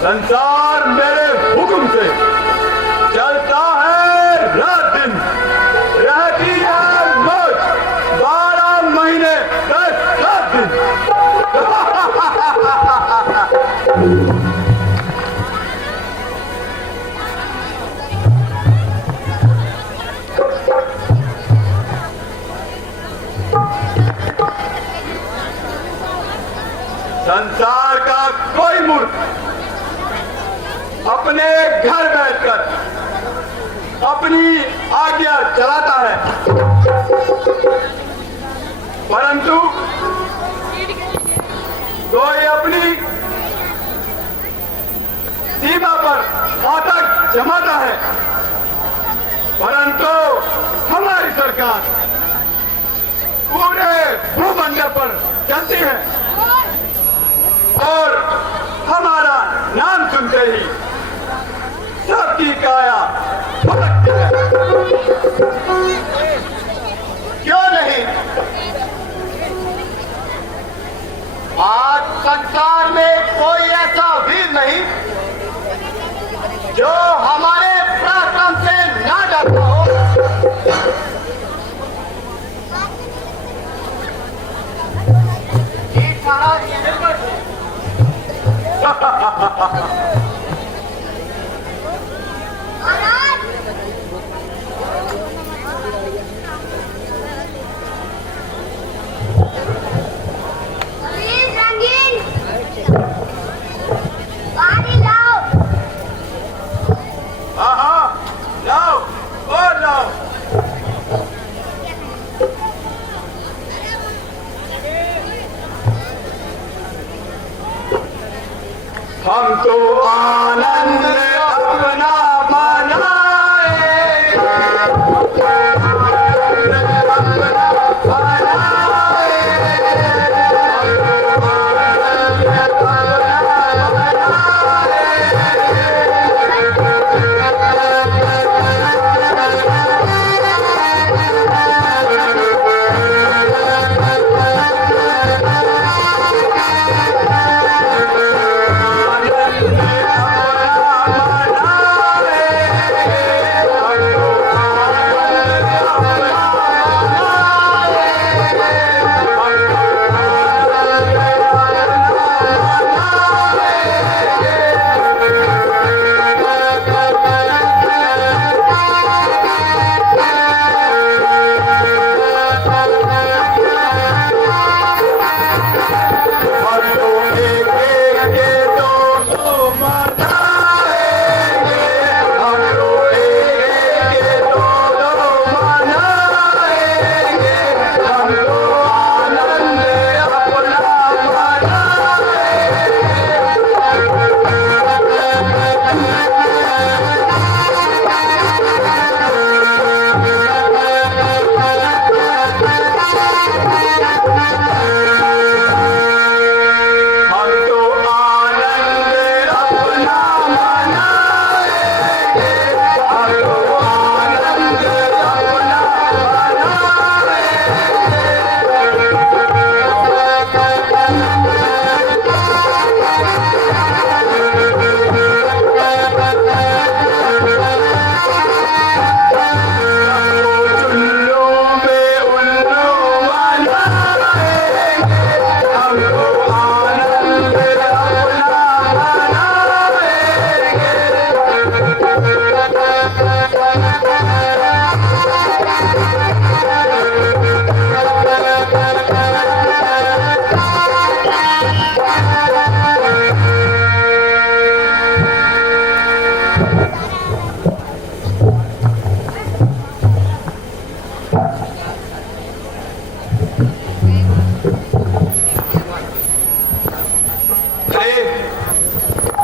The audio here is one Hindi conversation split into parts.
संसार मेरे हुक्म से चलता है, रात दिन रहती है मौज, 12 महीने 10 दिन। संसार का कोई मूर्ख अपने घर बैठकर अपनी आज्ञा चलाता है, परंतु कोई अपनी सीमा पर आतंक जमाता है, परंतु हमारी सरकार पूरे भूमंडल पर चलती है और हमारा नाम सुनते ही सबकी काया पलटती है। क्यों नहीं? आज संसार में कोई ऐसा वीर नहीं जो हमारे पराक्रम से ना डरता हो। हम तो आनंद अपना मनाएंगे,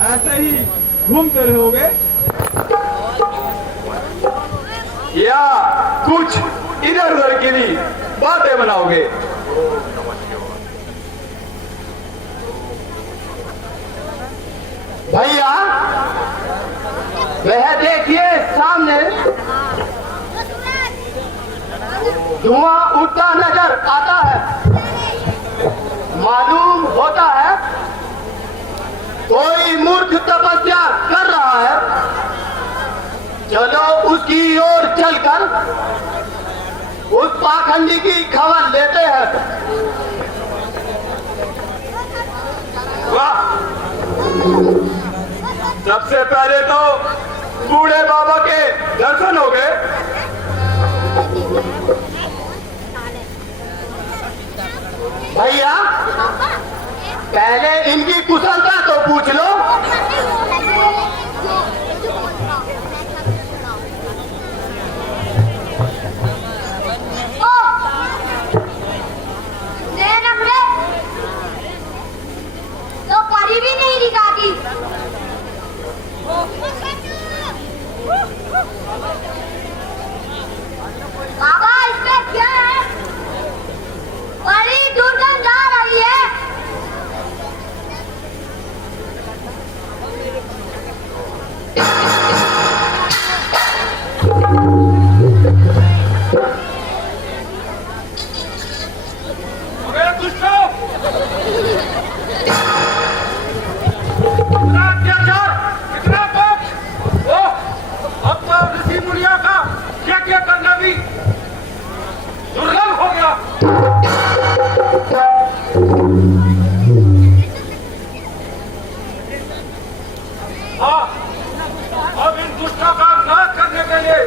ऐसे ही घूमते रहोगे या कुछ इधर उधर की भी बातें बनाओगे? भैया वह देखिए सामने धुआं उठता नजर आता है। मालूम होता है कोई मूर्ख तपस्या कर रहा है। चलो उसकी ओर चलकर उस पाखंडी की खबर लेते हैं। वाह, सबसे पहले तो बूढ़े बाबा के दर्शन हो गए। भैया पहले इनकी कुशलता तो पूछ लो। तो परी भी नहीं दिखाती। बाबा इसमें क्या है? परी दुर्गंध जा रही है। अबे दुष्टों! इतना अत्याचार, इतना पाप! ओह, अब तो ऋषि मुनियों का यज्ञ करना भी दुर्लभ हो गया। हाँ, अब इन दुष्टों का नाश करने के लिए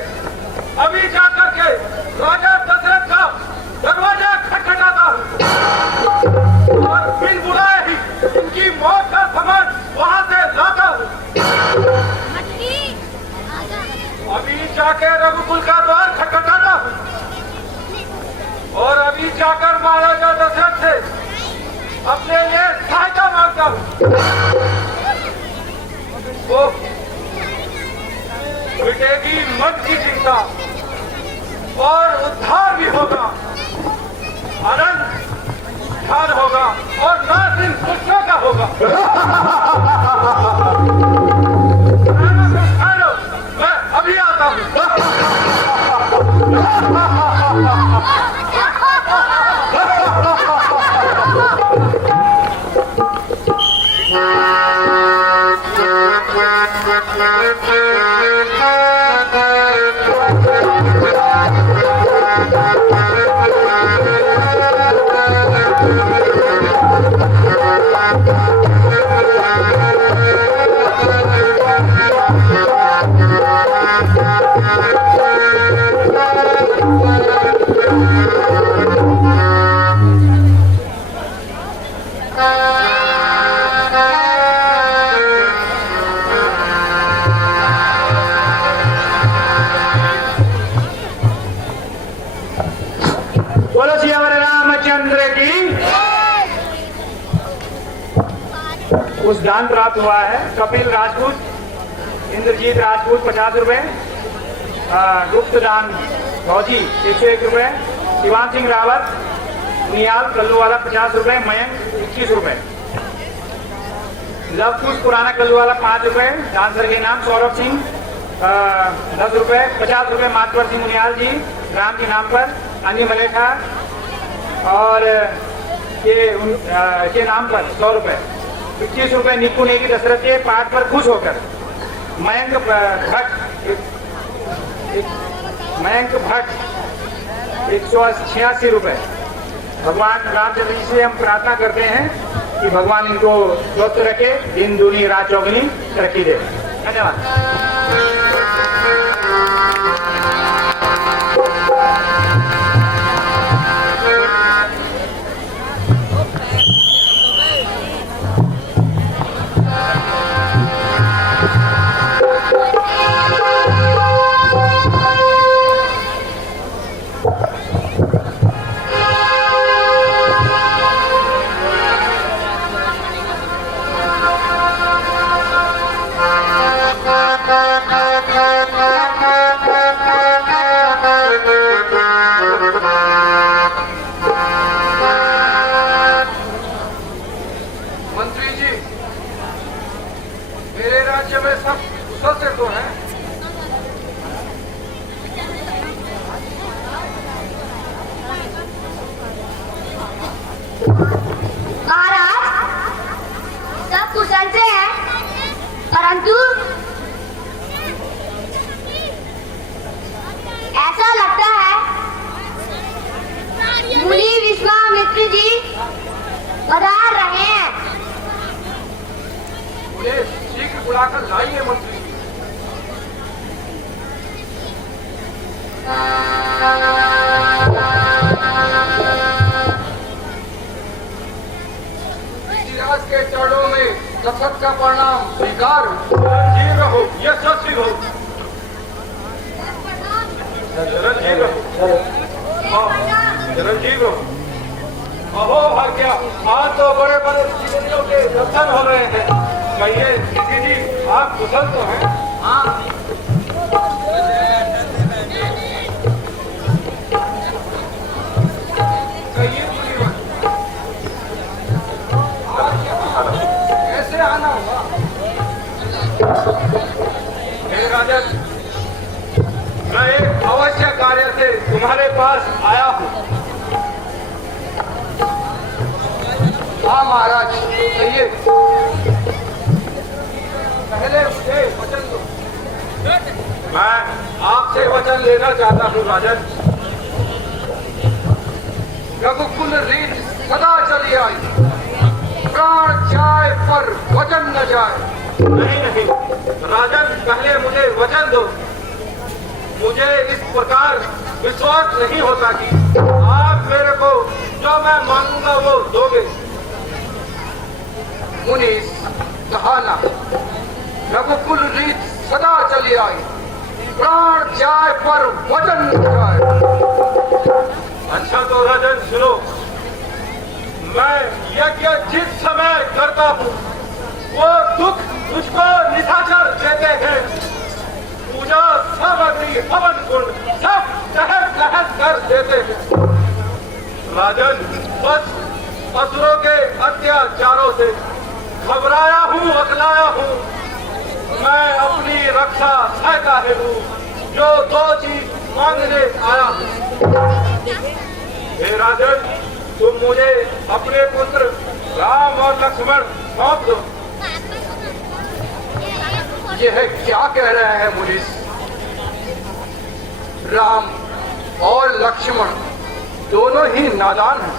अभी जाकर के राजा दशरथ का दरवाजा खटखटाता हूँ और बिन बुलाए ही इनकी मौत का सामान वहां से लाता हूँ। अभी जाके रघुकुल का द्वार खटखटाता हूँ और अभी जाकर महाराजा दशरथ से अपने लिए सहायता मांगता हूँ। वो मिटेगी मन की चिंता और उद्धार भी होगा, आनंद ध्यान होगा और नाश इन दुष्टों का होगा। मैं अभी आता हूँ। बोलो सियावर रामचंद्र की। उस दान प्राप्त हुआ है कपिल राजपूत, इंद्रजीत राजपूत 50 रुपए, गुप्त दान फौजी 101 रुपए, शिवान सिंह रावत नियाल कल्लू वाला 50 रुपए, मयंक 21 रुपए, लव कुश पुराना कल्लू वाला 5 रुपए, डांसर के नाम सौरभ सिंह 10 रुपए, 50 रुपए मातवर सिंह मुनियाल जी राम के नाम पर, अन्य मलेखा और के नाम पर 100 रुपए, 21 रुपए निप्पू नेगी दशरथ के पाठ पर खुश होकर, मयंक भट्ट 186 रुपए। भगवान रामचंद्र जी से हम प्रार्थना करते हैं कि भगवान इनको स्वस्थ रखे, दिन दूनी रात चौगुनी तरक्की दे। धन्यवाद। मंत्री जी, मेरे राज्य में सब कुशल से तो हैं। परंतु ऐसा लगता है मुनि विश्वामित्र जी पधार रहे हैं। उन्हें शीघ्र बुलाकर लाइए मंत्री जी। ऋषिराज के चरणों में दशरथ का प्रणाम स्वीकार। चिरंजीव रहो, यशस्वी हो। चिरंजीव रहो, चिरंजीव रहो। अहो भाग्या, आज तो बड़े बड़े ऋषियों के दर्शन हो रहे हैं। कहिए ऋषि जी, आप कुशल तो हैं? हाँ, कहिए मुनिवर, कैसे आना हुआ? हे राजन, मैं एक अवश्य कार्य से तुम्हारे पास आया हूँ। हाँ महाराज, कहिए। पहले मुझे वचन दो। मैं आपसे वचन लेना चाहता हूँ राजन। रघुकुल रीत सदा चली आई, प्राण जाए पर वचन न जाए। नहीं नहीं राजन, पहले मुझे वचन दो। मुझे इस प्रकार विश्वास नहीं होता कि आप मेरे को जो मैं मांगूंगा वो दोगे। मुनीस, कहा ना, रघुकुल रीत सदा चली आई, प्राण जाए पर वचन न जाए। अच्छा तो राजन सुनो, मैं यज्ञ जिस समय करता हूँ वो दुख मुझको निशाचर देते हैं। पूजा सामग्री हवन कुंड सब तहस नहस कर देते हैं। राजन, बस असुरों के अत्याचारों से घबराया हूँ, अकलाया हूँ। मैं अपनी रक्षा सहता हूँ, जो दो चीज मांगने आया हूँ। हे राजन, तुम मुझे अपने पुत्र राम और लक्ष्मण सौंप दो। यह क्या कह रहे हैं मुनीस? राम और लक्ष्मण दोनों ही नादान हैं।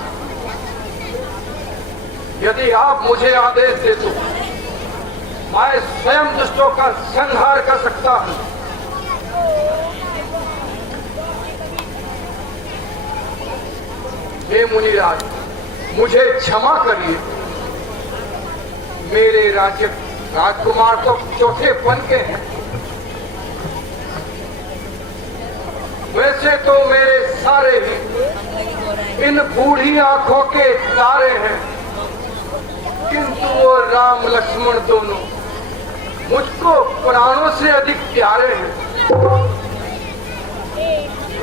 यदि आप मुझे आदेश दे तो मैं स्वयं दुष्टों का संहार कर सकता हूं। हे मुनिराज, मुझे क्षमा करिए। मेरे राज्य राजकुमार तो चौथे पन के हैं। वैसे तो मेरे सारे ही इन बूढ़ी आंखों के तारे हैं, किंतु वो राम लक्ष्मण दोनों मुझको प्राणों से अधिक प्यारे हैं।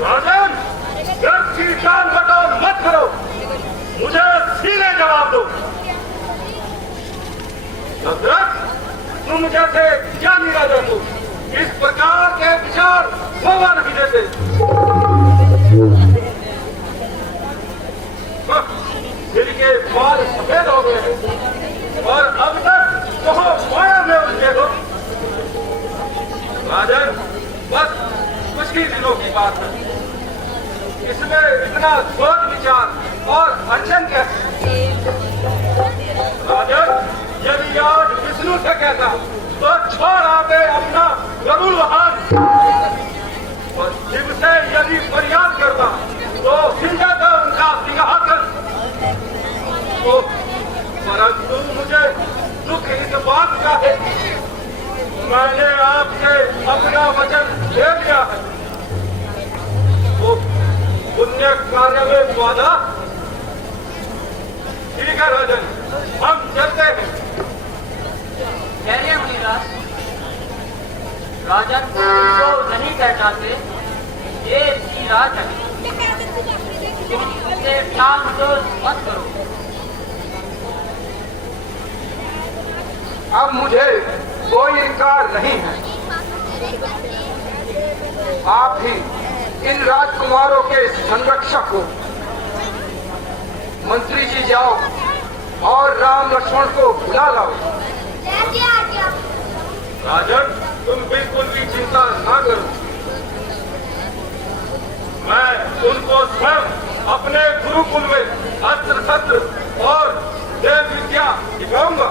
राजन, व्यर्थ की टाल मटोल मत करो, मुझे सीधे जवाब दो। दशरथ, तुम जैसे ज्ञानी राजा को इस प्रकार के विचार शोभा नहीं देते। सिर के बाल सफेद हो गए हैं और अब तक बहुत माया में उलझे हो। राजन, बस कुछ ही दिनों की बात है, इसमें इतना सोच विचार और अड़चन क्या है? राजन, यदि आज विष्णु से कहता तो छोड़ आते अपना गरुड़ वाहन, और शिव से यदि फरियाद करता तो हिल जाता उनका सिंहासन। तो परंतु मुझे दुख इस बात का है, मैंने आपसे अपना वचन ले लिया है। वो पुण्य कार्य में बाधा। ठीक है राजन, हम चलते हैं। खैरिए मुनिराज, राजन को नहीं पहचानते, ये ऋषिराज है। तुम उनसे टाल मटोल मत करो। अब मुझे कोई इनकार नहीं है। आप ही इन राजकुमारों के संरक्षक हो। मंत्री जी जाओ और राम लक्ष्मण को बुला लाओ। जय जय आज्ञा। राजन, तुम बिल्कुल भी चिंता ना करो। मैं उनको स्वयं अपने गुरुकुल में अस्त्र शस्त्र और देव विद्या सिखाऊंगा।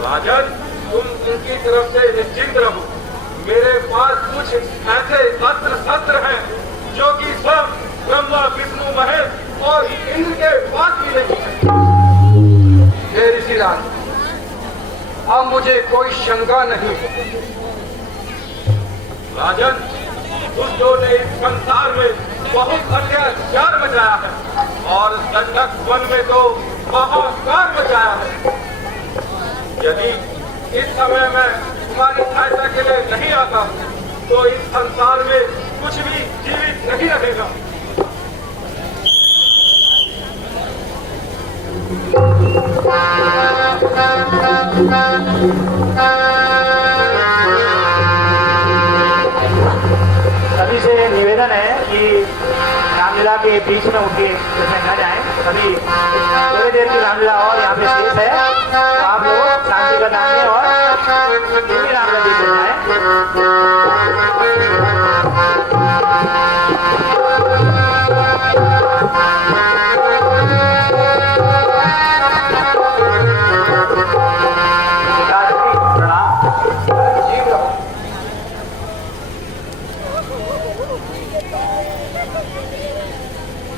राजन, तुम उनकी तरफ से निश्चिंत रहो। मेरे पास कुछ ऐसे अस्त्र शस्त्र हैं जो कि स्वयं ब्रह्मा विष्णु महेश और इंद्र के पास भी नहीं है। हे ऋषिराज, अब मुझे कोई शंका नहीं। राजन, दुष्टों ने इस संसार में बहुत अत्याचार मचाया है और दंडक वन में तो हाहाकार मचाया है। यदि इस समय मैं तुम्हारी सहायता के लिए नहीं आता तो इस संसार में कुछ भी जीवित नहीं रहेगा। सभी से निवेदन है कि रामलीला के बीच में उनके न जाएं। सभी थोड़ी देर की रामलीला और यहाँ पे शेष है, तो आप लोग शांति का ध्यान दें और पूरी रामलीला देखते जाएं।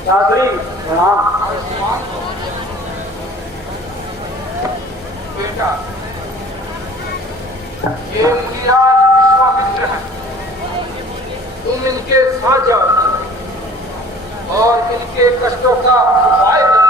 शास्त्री प्रणाम। बेटा, ये मुनिराज विश्वामित्र हैं। तुम इनके साथ जाओ और इनके कष्टों का उपाय करो।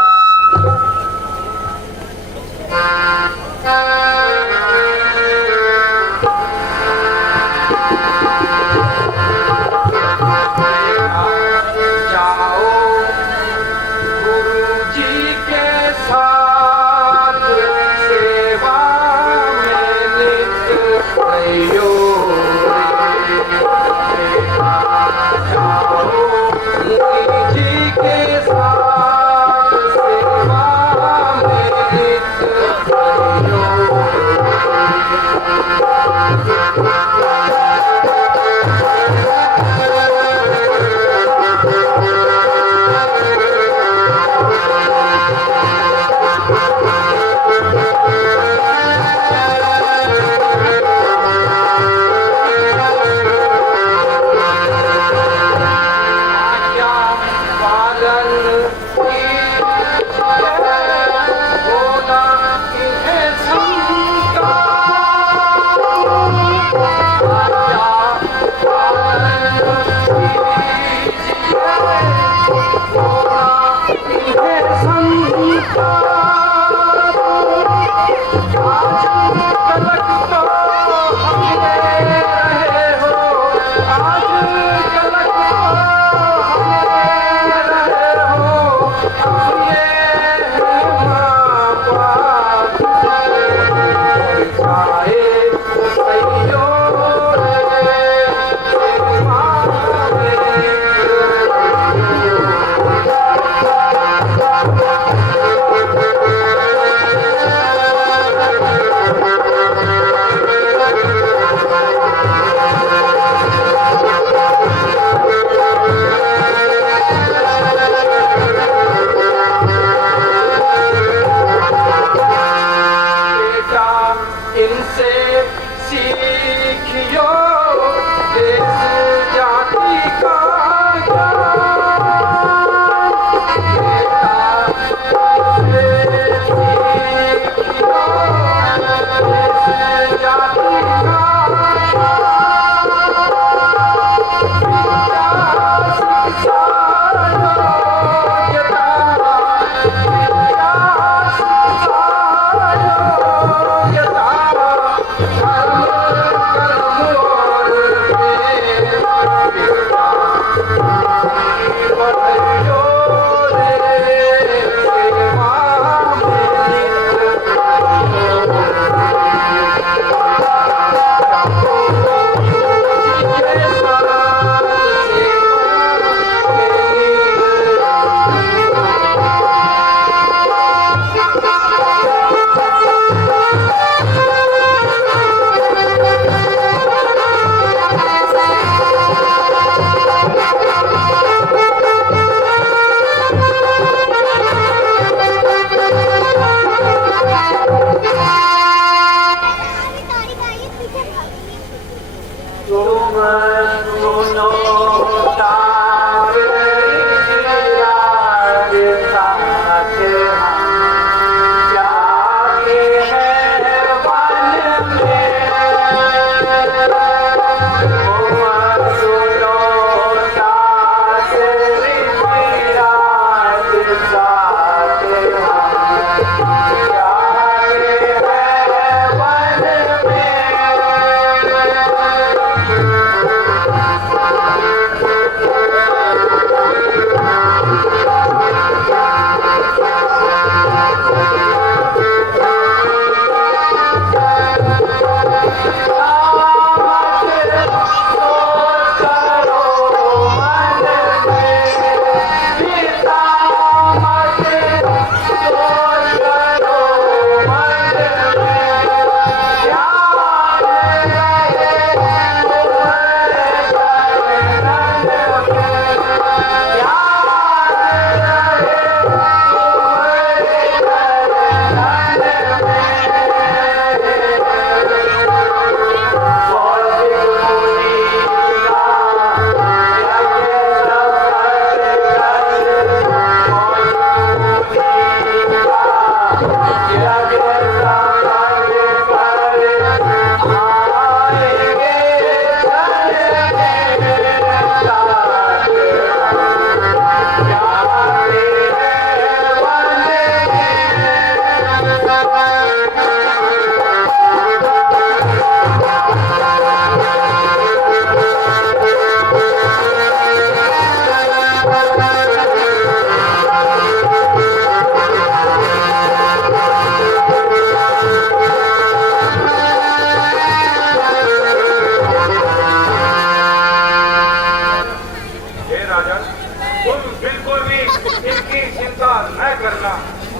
सुनो तार यार साथ हम जाके हैं वन में। सुनो तार यार साथ हम जाके हैं वन में।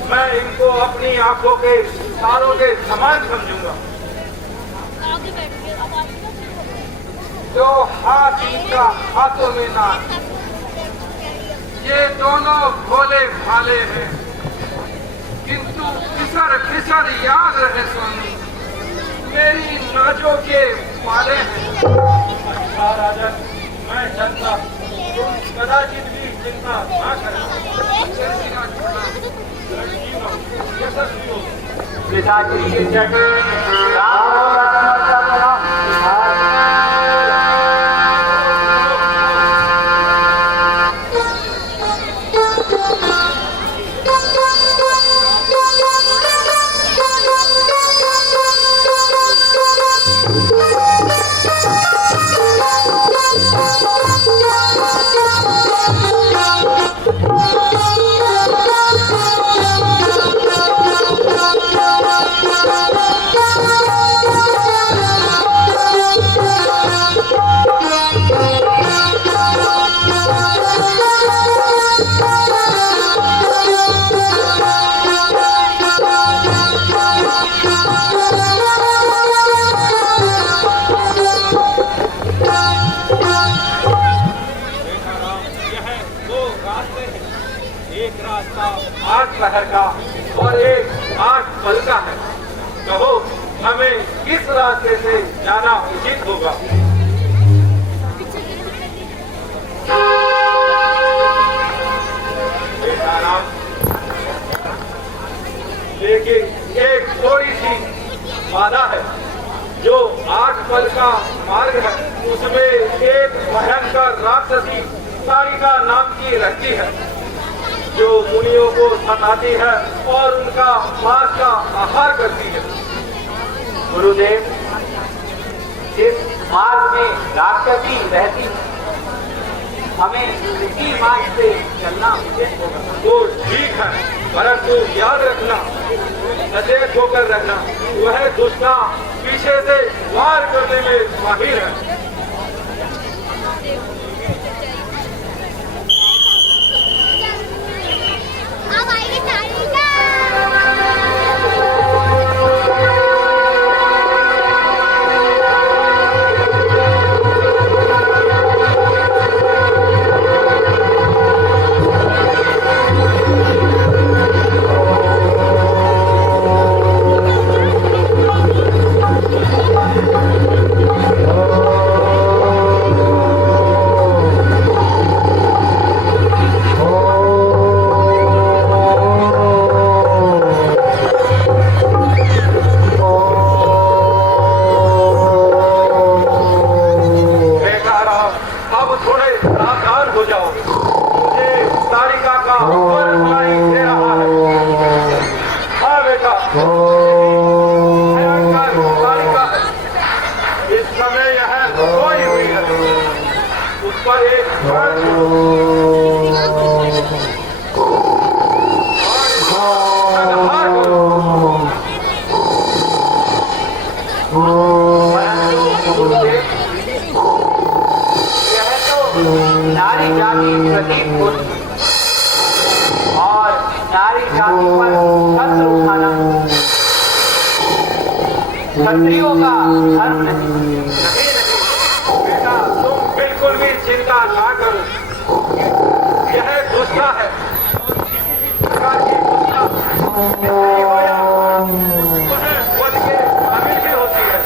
मैं इनको अपनी आंखों के तारों के समान समझूंगा। जो हाथ इनका हाथों में ना, ये दोनों भोले भाले हैं, किंतु फिसर फिसर याद रहे स्वामी, मेरी नाजों के पाले हैं। अच्छा राजन, मैं चलता, तुम कदाचित भी चिंता ना करना। यशस्वी हो। पिताजी की जय। राम शहर का और एक 8 पल का है। कहो हमें किस रास्ते से जाना उचित होगा? लेकिन एक थोड़ी सी बाधा है। जो 8 पल का मार्ग है उसमें एक भयंकर राक्षसी सारिका नाम की रहती है जो मुनियों को सताती है और उनका मांस का आहार करती है। गुरुदेव, इस मार्ग में राक्षसी रहती है, हमें इसी मार्ग से चलना उचित होगा। तो ठीक है, परंतु याद रखना, सचेत होकर रहना, वह दुष्टा पीछे से वार करने में माहिर है। Oh समय यह सोई हुई है, उस पर एक बाण यह तो नारी जाति प्रतीक पुरुष और नारी जाति पर शस्त्र उठाना क्षत्रियों का धर्म नहीं। बेटा, तुम बिल्कुल भी चिंता ना करो, यह दुष्टा है। प्रकार की दुष्टा जितनी होया, वह वध के काबिल भी होती है।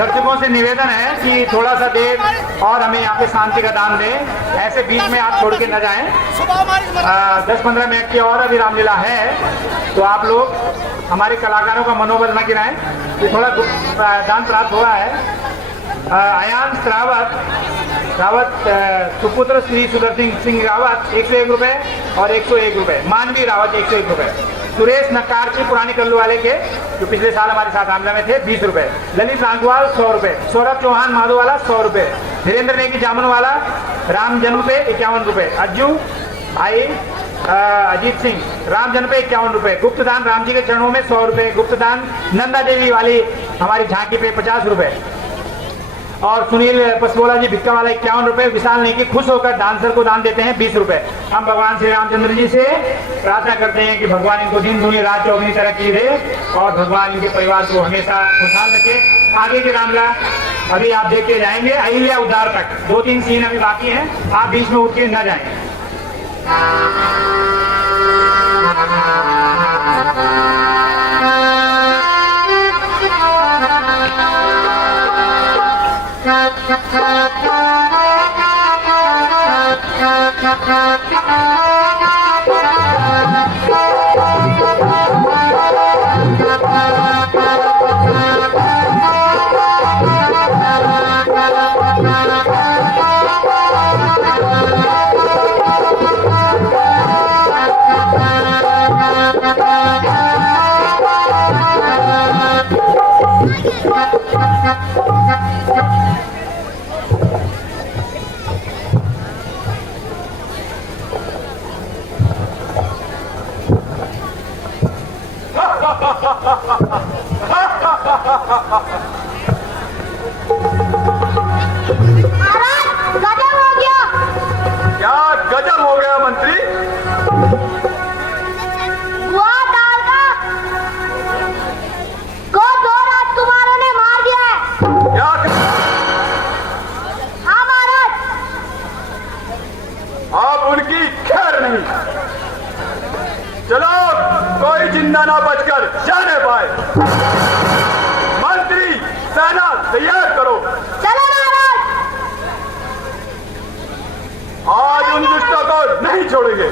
दर्शकों से निवेदन है कि थोड़ा सा देर और हमें यहाँ पे शांति का दान दें, ऐसे बीच में आप छोड़ के न जाएं। 10-15 मिनट की और अभी रामलीला है, तो आप लोग हमारे कलाकारों का मनोबल न गिराएं। ये थोड़ा दान प्राप्त हुआ है। अयान रावत सुपुत्र श्री सुदर्शन सिंह रावत 101 रुपए और 101 रुपए, मानवी रावत 101 रुपए, सुरेश नक्कारची पुरानी कल्लू वाले के जो पिछले साल हमारे साथ आमला में थे 20 रुपए, ललित लांगवाल 100 रुपए, सौरभ चौहान माधोवाला 100 रुपए, धीरेन्द्र नेगी जामनवाला राम जन्म पे 51 रुपए, अज्जू भाई अजीत सिंह राम जन्म पे 51 रुपए, गुप्तदान राम जी के चरणों में 100 रुपए, गुप्तदान नंदा देवी वाली हमारी झांकी पे 50 रुपए, और सुनील पसवोला जी भिक्का वाला 51 रुपए, विशाल नेगी खुश होकर डांसर को दान देते हैं 20 रुपए। हम भगवान श्री रामचंद्र जी से प्रार्थना करते हैं कि भगवान इनको दिन दुनिया रात चौगनी तरक्की दे और भगवान इनके परिवार को हमेशा खुशहाल रखे। आगे के रामला अभी आप देखते जाएंगे, अहिल्या उद्धार तक 2-3 सीन अभी बाकी हैं, आप बीच में उठ के न जाएं। गजब हो गया। क्या गजब हो गया मंत्री? वो डालता को 2 राजकुमारों ने मार दिया है। क्या? हाँ महाराज। आप उनकी खैर नहीं। चलो कोई जिंदा ना बचकर जाने पाए। मंत्री सेना तैयार करो। चलो महाराज। आज उन दुष्टों को नहीं छोड़ेंगे।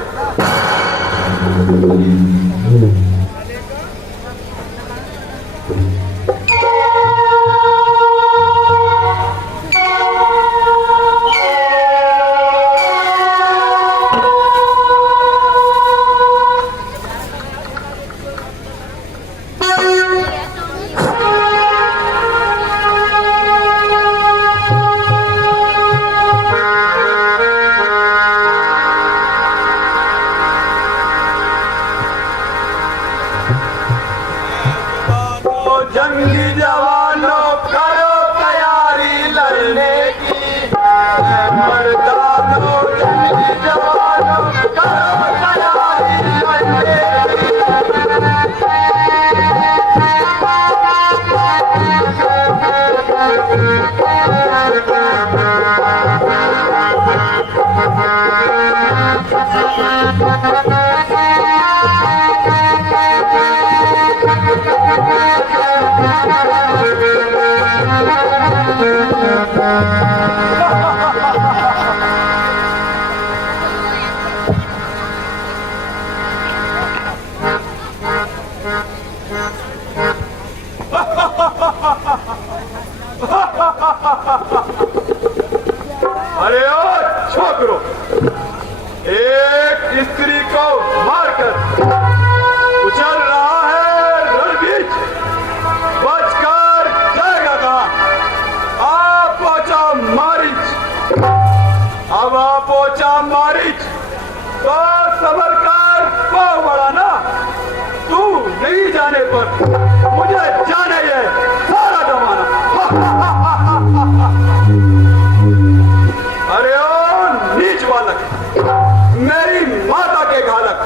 जंगी जवानों करो तैयारी लड़ने की। मर्दानों जंगी जवानों करो तैयारी लड़ने की। अरे ओ छोकरो, एक स्त्री को मारकर उछल रहा है रणबीच, बचकर जाएगा कहाँ? आप पहुंचा मारिच। अब आप पहुंचा मारिच तो सबर कर पाँव बढ़ाना। तू नहीं जाने पर मुझे जाने है सारा जमाना। अरे ओ नीच बालक, मेरी माता के घालक,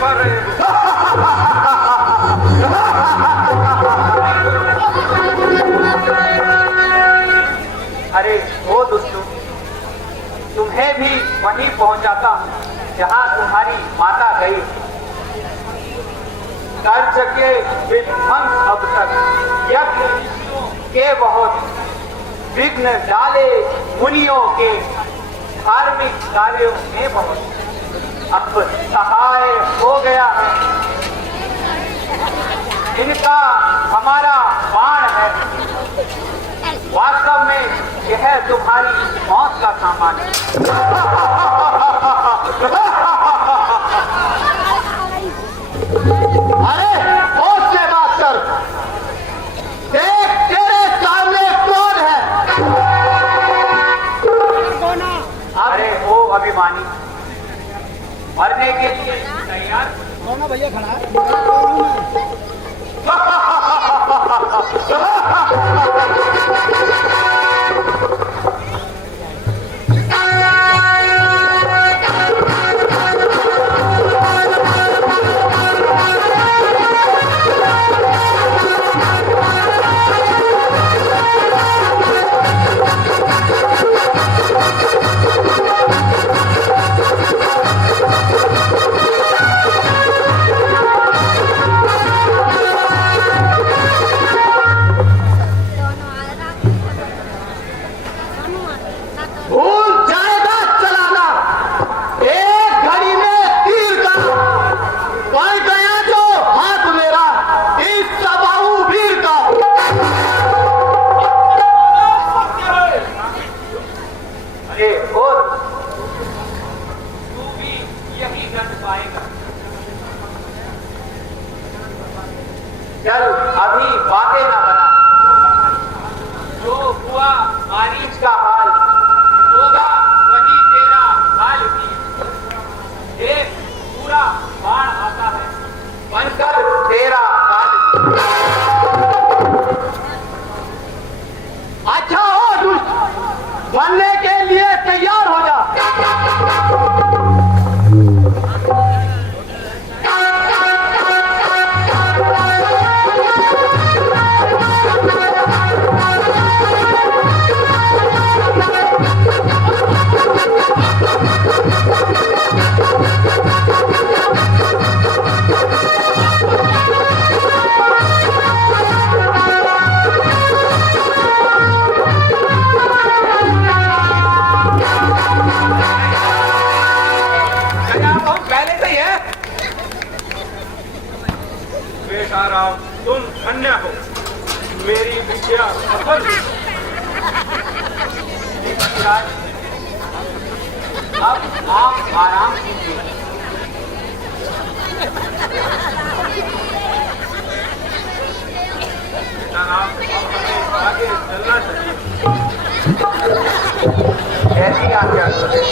पा रहे हो। अरे ओ दुष्टों, तुम्हें भी वहीं पहुंचाता हूं जहां तुम्हारी माता गई। कर सके विध्वंस अब तक यज्ञ के बहुत विघ्न डाले मुनियों के धार्मिक कार्यों में बहुत अब सहाय हो गया है। इनका हमारा बाण है, वास्तव में यह तुम्हारी मौत का सामान है। अरे होश से बात कर, देख तेरे सामने कौन है? अरे ओ अभिमानी, मरने के लिए तैयार? भैया खड़ा है। चल अभी बातें ना बना, जो हुआ मारीच का हाल होगा वही तेरा हाल भी। एक पूरा बाण आता है बनकर तेरा काल भी। अच्छा हो दुष्ट, बनने के लिए तैयार हो जा। बेटाराम, तुम धन्य हो, मेरी विद्या सफल हुई। अब आप आराम कीजिए। बेटाराम, अब हमें आगे चलना चाहिए। ऐसी आज्ञा करें।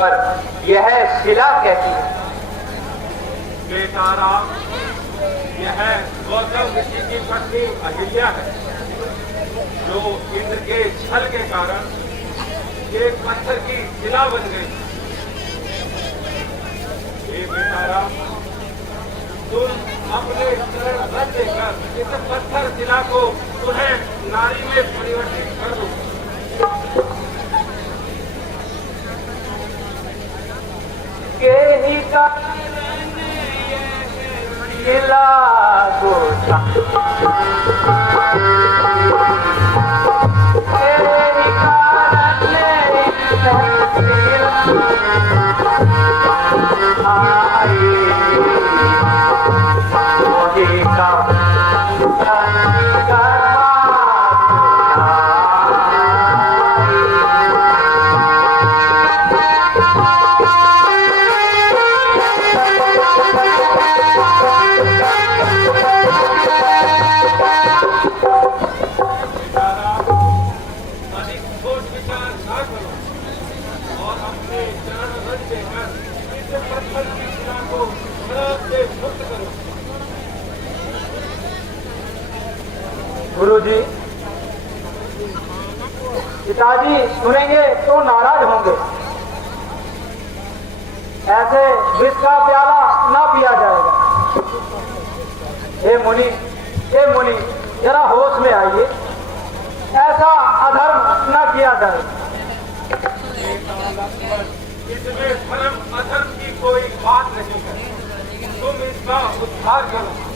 पर यह शिला कहती है। बेटाराम, यह गौतम ऋषि की पत्नी अहिल्या है, जो इंद्र के छल के कारण एक पत्थर की शिला बन गई। हे बेटा राम, तुम अपने चरण रख देकर इस पत्थर शिला को तुम्हें नारी में परिवर्तित कर दो। के ही का शिला को अधिक सोच विचार न करो और अपने चरण रख देकर इस पत्थर की शिला को श्राप से मुक्त करो। गुरुजी, पिताजी सुनेंगे तो नाराज होंगे। ऐसे विष का प्याला ना पिया जाएगा। हे मुनि, जरा होश में आइए। ऐसा अधर्म ना किया जाए। इसमें धर्म अधर्म की कोई बात नहीं है। तुम इसका उद्धार करो।